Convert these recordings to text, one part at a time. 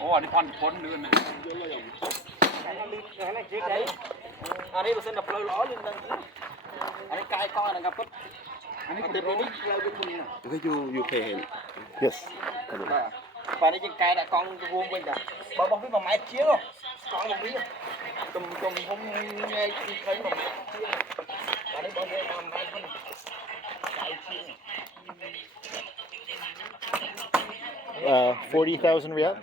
Ồ, đi con cuốn luôn này. Anh ấy xin đập lôi lõ lên đây. Anh ấy cài con này gặp anh ấy cũng đi lôi bên mình nè. Cái you pay him. Yes. Và đây trên cài đã con vuông bên cả. Bông biết mà máy chiếu không? Con một biết. Tùm không nghe thấy mà chiếu. Và đây bọn em làm máy phân. 40,000 riyal.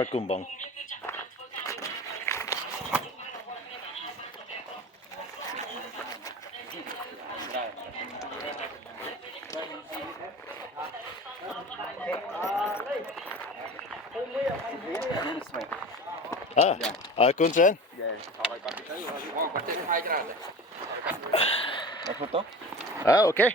Or kumbang. Kunsen? Okay.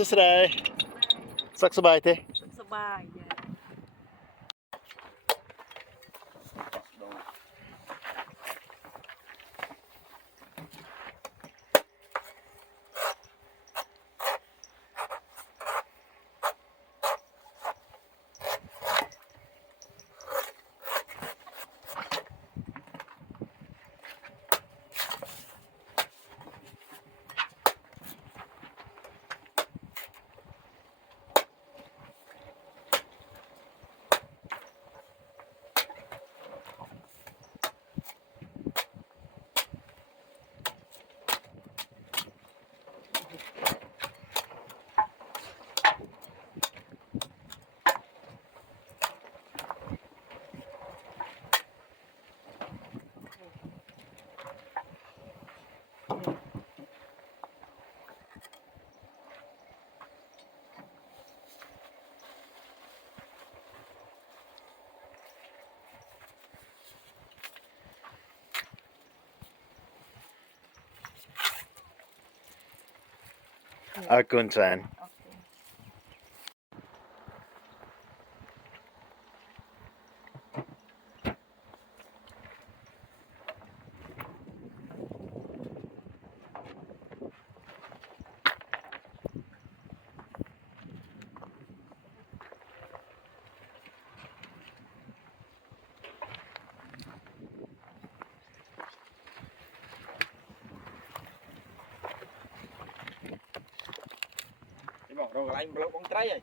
សួស្តីសុខសប្បាយទេ សប្បាយ អរគុណច្រើន Đi bỏ đồ cái anh bông trái rồi.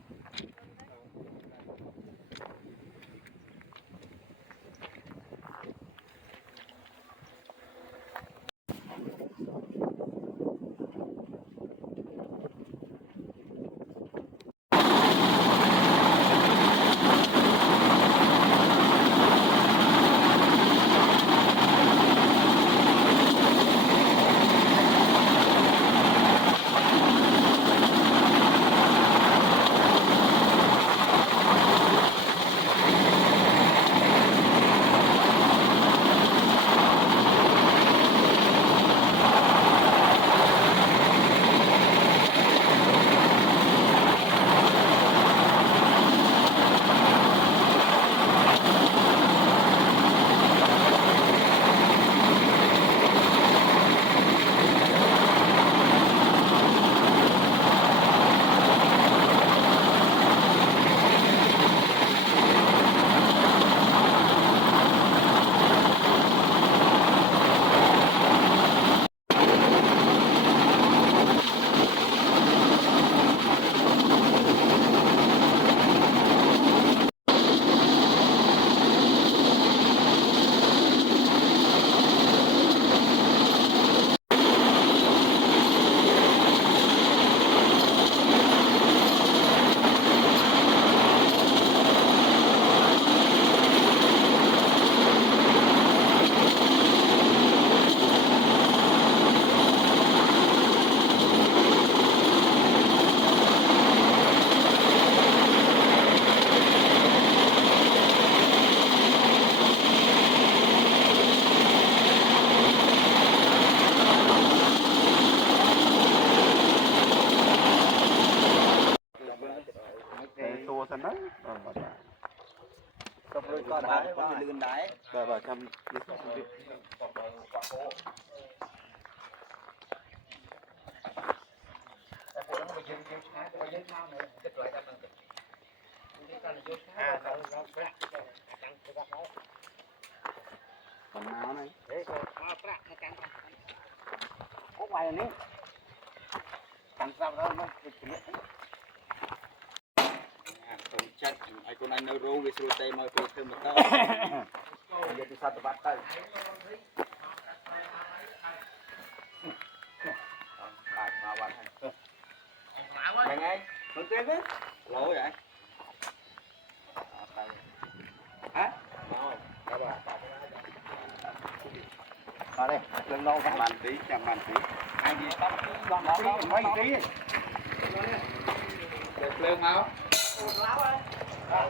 Rồi con đá con lươn đá và thăm còn áo này có ngoài này thằng sao đó nó không chắc ai con anh nấu rau với sôi tây mà tôi thêm một tao giờ thì sao tao bắt tay bài mà bắt hay ngay không tên đấy lỗi vậy hả đây lần lâu các bạn tí chẳng bạn tí ai gì đó mấy tí được lương máu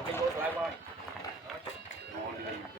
đi vô lại coi